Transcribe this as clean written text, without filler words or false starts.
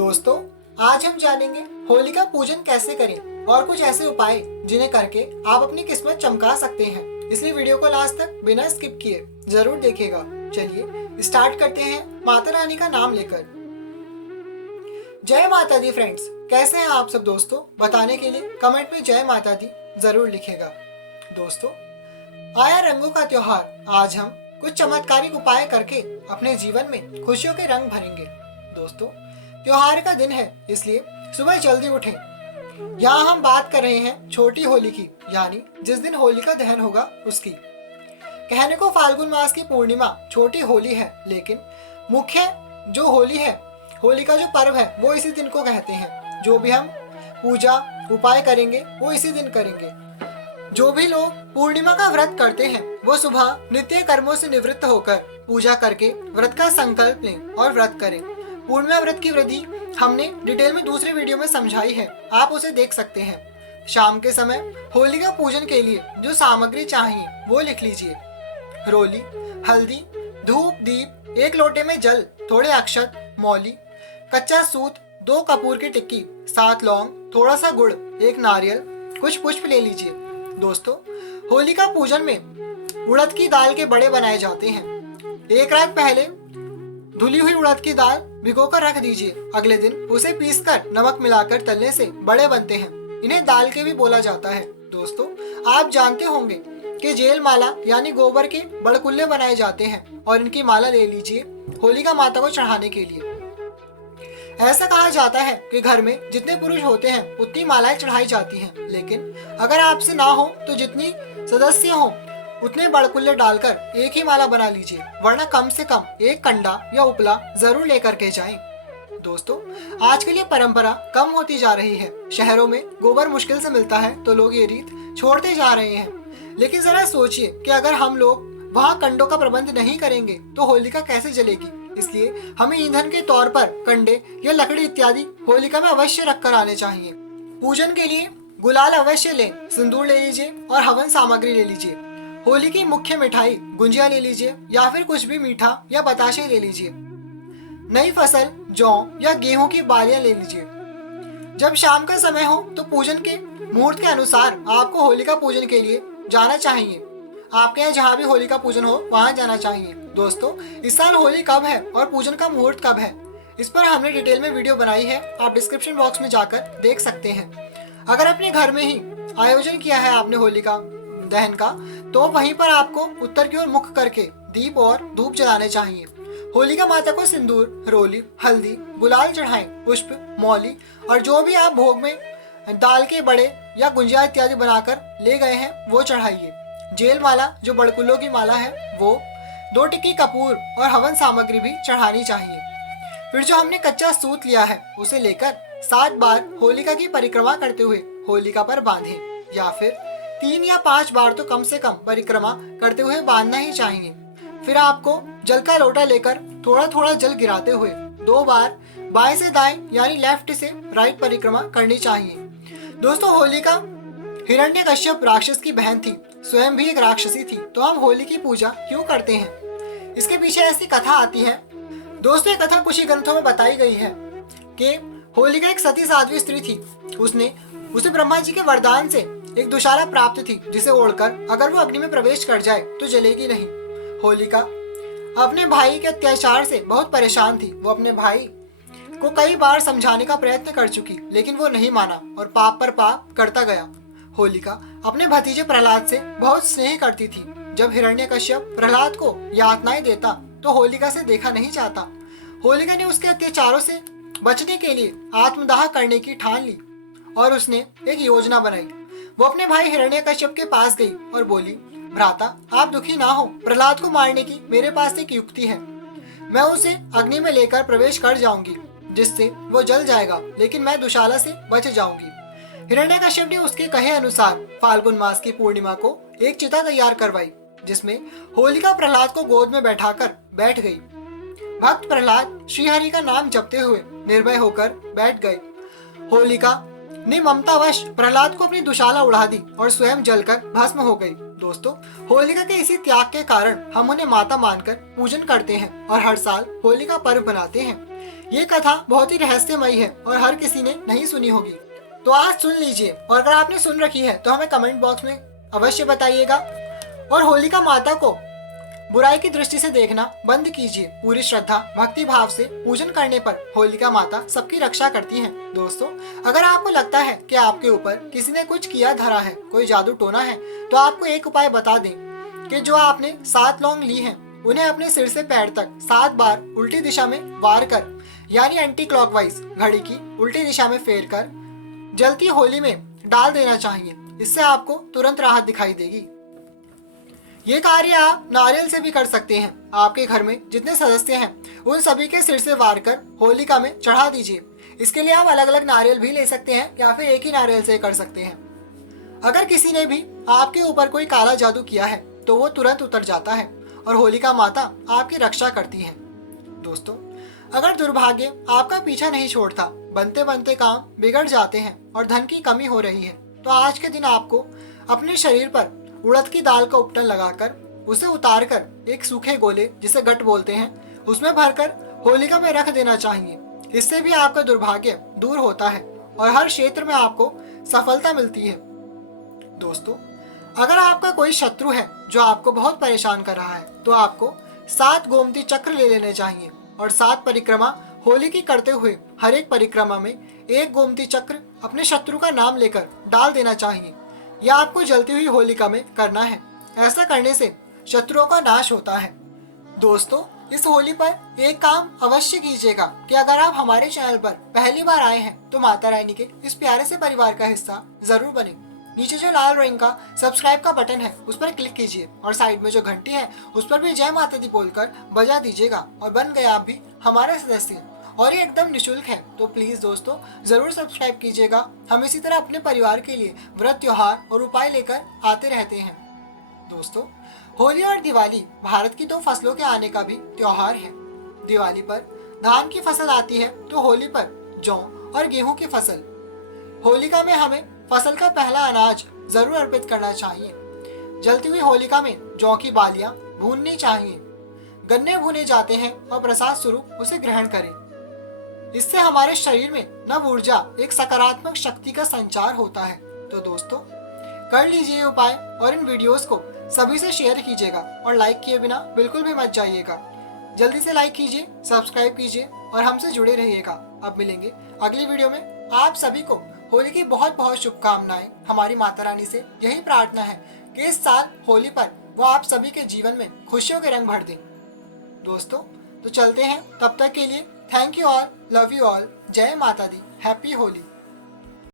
दोस्तों, आज हम जानेंगे होली का पूजन कैसे करें और कुछ ऐसे उपाय जिन्हें करके आप अपनी किस्मत चमका सकते हैं। इसलिए वीडियो को लास्ट तक बिना स्किप किए जरूर देखिएगा। चलिए स्टार्ट करते हैं माता रानी का नाम लेकर। जय माता दी फ्रेंड्स, कैसे हैं आप सब दोस्तों? बताने के लिए कमेंट में जय माता दी जरूर लिखेगा। दोस्तों, आया रंगों का त्योहार। आज हम कुछ चमत्कारिक उपाय करके अपने जीवन में खुशियों के रंग भरेंगे। दोस्तों, त्योहार का दिन है, इसलिए सुबह जल्दी उठें। यहाँ हम बात कर रहे हैं छोटी होली की, यानी जिस दिन होली का दहन होगा उसकी। कहने को फाल्गुन मास की पूर्णिमा छोटी होली है, लेकिन मुख्य जो होली है, होली का जो पर्व है वो इसी दिन को कहते हैं। जो भी हम पूजा उपाय करेंगे वो इसी दिन करेंगे। जो भी लोग पूर्णिमा का व्रत करते हैं वो सुबह नित्य कर्मों से निवृत्त होकर पूजा करके व्रत का संकल्प लें और व्रत करें। पूर्णिमा व्रत की विधि हमने डिटेल में दूसरे वीडियो में समझाई है, आप उसे देख सकते हैं। शाम के समय होली का पूजन के लिए जो सामग्री चाहिए वो लिख लीजिए। रोली, हल्दी, धूप, दीप, 1 लोटे में जल, थोड़े अक्षत, मौली, कच्चा सूत, 2 कपूर की टिक्की, 7 लौंग, थोड़ा सा गुड़, 1 नारियल, कुछ पुष्प ले लीजिए। दोस्तों, होली का पूजन में उड़द की दाल के बड़े बनाए जाते हैं। 1 रात पहले धुली हुई उड़द की दाल भिगोकर रख दीजिए। अगले दिन उसे पीसकर नमक मिलाकर तलने से बड़े बनते हैं। इन्हें दाल के भी बोला जाता है। दोस्तों, आप जानते होंगे कि जेल माला यानी गोबर के बड़कुल्ले बनाए जाते हैं और इनकी माला ले लीजिए होलिका माता को चढ़ाने के लिए। ऐसा कहा जाता है कि घर में जितने पुरुष होते हैं उतनी मालाएं चढ़ाई जाती हैं, लेकिन अगर आपसे ना हो तो जितनी सदस्य हो उतने बड़कुल्ले डालकर एक ही माला बना लीजिए, वरना कम से कम 1 कंडा या उपला जरूर लेकर के जाएं। दोस्तों, आजकल ये परंपरा कम होती जा रही है। शहरों में गोबर मुश्किल से मिलता है तो लोग ये रीत छोड़ते जा रहे हैं। लेकिन जरा सोचिए कि अगर हम लोग वहाँ कंडों का प्रबंध नहीं करेंगे तो होलिका कैसे जलेगी। इसलिए हमें ईंधन के तौर पर कंडे या लकड़ी इत्यादि होलिका में अवश्य रखकर आने चाहिए। पूजन के लिए गुलाल अवश्य लें, सिंदूर ले लीजिए और हवन सामग्री ले लीजिए। होली की मुख्य मिठाई गुंजिया ले लीजिए या फिर कुछ भी मीठा या बताशे ले लीजिए। नई फसल जौ या गेहूं की बालियां ले लीजिए। जब शाम का समय हो तो पूजन के मुहूर्त के अनुसार आपको होलिका पूजन के लिए जाना चाहिए। आपके यहाँ जहाँ भी होली का पूजन हो वहाँ जाना चाहिए। दोस्तों, इस साल होली कब है और पूजन का मुहूर्त कब है, इस पर हमने डिटेल में वीडियो बनाई है, आप डिस्क्रिप्शन बॉक्स में जाकर देख सकते हैं। अगर अपने घर में ही आयोजन किया है आपने होली का दहन का, तो वहीं पर आपको उत्तर की ओर मुख करके दीप और धूप जलाने चाहिए। होलिका माता को सिंदूर, रोली, हल्दी, गुलाल चढ़ाएं, पुष्प, मौली और जो भी आप भोग में दाल के बड़े या गुंजिया इत्यादि बनाकर ले गए हैं वो चढ़ाइए। जेल माला जो बड़कुल्लों की माला है वो, 2 टिक्की कपूर और हवन सामग्री भी चढ़ानी चाहिए। फिर जो हमने कच्चा सूत लिया है उसे लेकर 7 बार होलिका की परिक्रमा करते हुए होलिका पर बांधें, या फिर 3 या 5 बार तो कम से कम परिक्रमा करते हुए बांधना ही चाहिए। फिर आपको जल का लोटा लेकर थोड़ा थोड़ा जल गिराते हुए 2 बार बाएं से दाएं यानी लेफ्ट से राइट परिक्रमा करनी चाहिए। दोस्तों, होलिका हिरण्यकश्यप राक्षस की बहन थी, स्वयं भी एक राक्षसी थी, तो हम होली की पूजा क्यों करते हैं, इसके पीछे ऐसी कथा आती है। दोस्तों, ये कथा कुछ ही ग्रंथों में बताई गई है कि होलिका एक सती साध्वी स्त्री थी। उसे ब्रह्मा जी के वरदान से एक दुशाला प्राप्त थी, जिसे ओढ़कर अगर वो अग्नि में प्रवेश कर जाए तो जलेगी नहीं। होलिका अपने भाई के अत्याचार से बहुत परेशान थी। वो अपने भाई को कई बार समझाने का प्रयत्न कर चुकी, लेकिन वो नहीं माना और पाप पर पाप करता गया। होलिका अपने भतीजे प्रहलाद से बहुत स्नेह करती थी। जब हिरण्यकश्यप प्रहलाद को यातनाएं देता तो होलिका से देखा नहीं चाहता। होलिका ने उसके अत्याचारों से बचने के लिए आत्मदाह करने की ठान ली और उसने एक योजना बनाई। वो अपने भाई हिरण्यकश्यप के पास गई और बोली, भ्राता, आप दुखी ना हो, प्रहलाद को मारने की मेरे पास एक युक्ति है। मैं उसे अग्नि में लेकर प्रवेश कर जाऊंगी, जिससे वो जल जाएगा, लेकिन मैं दुशाला से बच जाऊंगी। हिरण्यकश्यप ने उसके कहे अनुसार फाल्गुन मास की पूर्णिमा को एक चिता तैयार करवाई, जिसमें होलिका प्रहलाद को गोद में बैठाकर बैठ गई। भक्त प्रहलाद श्रीहरि का नाम जपते हुए निर्भय होकर बैठ गए। होलिका ने ममतावश प्रहलाद को अपनी दुशाला उड़ा दी और स्वयं जलकर भस्म हो गई। दोस्तों, होलिका के इसी त्याग के कारण हम उन्हें माता मानकर पूजन करते हैं और हर साल होली का पर्व बनाते हैं। ये कथा बहुत ही रहस्यमयी है और हर किसी ने नहीं सुनी होगी, तो आज सुन लीजिए। और अगर आपने सुन रखी है तो हमें कमेंट बॉक्स में अवश्य बताइएगा। और होलिका माता को बुराई की दृष्टि से देखना बंद कीजिए। पूरी श्रद्धा भक्ति भाव से पूजन करने पर होलिका माता सबकी रक्षा करती हैं। दोस्तों, अगर आपको लगता है कि आपके ऊपर किसी ने कुछ किया धरा है, कोई जादू टोना है, तो आपको एक उपाय बता दें कि जो आपने 7 लौंग ली हैं, उन्हें अपने सिर से पैर तक 7 बार उल्टी दिशा में वार कर, यानी एंटी क्लॉकवाइज घड़ी की उल्टी दिशा में फेर कर जलती होली में डाल देना चाहिए। इससे आपको तुरंत राहत दिखाई देगी। ये कार्य आप नारियल से भी कर सकते हैं। आपके घर में जितने सदस्य हैं उन सभी के सिर से वार कर होलिका में चढ़ा दीजिए। इसके लिए आप अलग अलग नारियल भी ले सकते हैं या फिर एक ही नारियल से कर सकते हैं। अगर किसी ने भी आपके ऊपर कोई काला जादू किया है तो वो तुरंत उतर जाता है और होलिका माता आपकी रक्षा करती हैं। दोस्तों, अगर दुर्भाग्य आपका पीछा नहीं छोड़ता, बनते बनते काम बिगड़ जाते हैं और धन की कमी हो रही है, तो आज के दिन आपको अपने शरीर पर उड़द की दाल का उपटन लगाकर उसे उतार कर एक सूखे गोले, जिसे गट बोलते हैं, उसमें भरकर होलिका में रख देना चाहिए। इससे भी आपका दुर्भाग्य दूर होता है और हर क्षेत्र में आपको सफलता मिलती है। दोस्तों, अगर आपका कोई शत्रु है जो आपको बहुत परेशान कर रहा है, तो आपको 7 गोमती चक्र ले लेने चाहिए और 7 परिक्रमा होली की करते हुए हर एक परिक्रमा में एक गोमती चक्र अपने शत्रु का नाम लेकर डाल देना चाहिए। यह आपको जलती हुई होलिका में करना है। ऐसा करने से शत्रुओं का नाश होता है। दोस्तों, इस होली पर एक काम अवश्य कीजिएगा कि अगर आप हमारे चैनल पर पहली बार आए हैं तो माता रानी के इस प्यारे से परिवार का हिस्सा जरूर बने। नीचे जो लाल रंग का सब्सक्राइब का बटन है उस पर क्लिक कीजिए और साइड में जो घंटी है उस पर भी जय माता दी बोलकर बजा दीजिएगा और बन गए आप भी हमारे सदस्य। और ये एकदम निशुल्क है, तो प्लीज दोस्तों जरूर सब्सक्राइब कीजिएगा। हम इसी तरह अपने परिवार के लिए व्रत, त्योहार और उपाय लेकर आते रहते हैं। दोस्तों, होली और दिवाली भारत की 2 फसलों के आने का भी त्योहार है। दिवाली पर धान की फसल आती है तो होली पर जौ और गेहूं की फसल। होलिका में हमें फसल का पहला अनाज जरूर अर्पित करना चाहिए। जलती हुई होलिका में जौ की बालियां भूननी चाहिए। गन्ने भुने जाते हैं और प्रसाद स्वरूप उसे ग्रहण करें। इससे हमारे शरीर में नव ऊर्जा, एक सकारात्मक शक्ति का संचार होता है। तो दोस्तों, कर लीजिए ये उपाय और इन वीडियोस को सभी से शेयर कीजिएगा और लाइक किए बिना बिल्कुल भी मत जाइएगा। जल्दी से लाइक कीजिए, सब्सक्राइब कीजिए और हमसे जुड़े रहिएगा। अब मिलेंगे अगली वीडियो में। आप सभी को होली की बहुत बहुत शुभकामनाएं। हमारी माता रानी से यही प्रार्थना है कि इस साल होली पर वो आप सभी के जीवन में खुशियों के रंग भर दें। दोस्तों, तो चलते हैं। तब तक के लिए thank you all, love you all, जय माता दी, हैप्पी होली।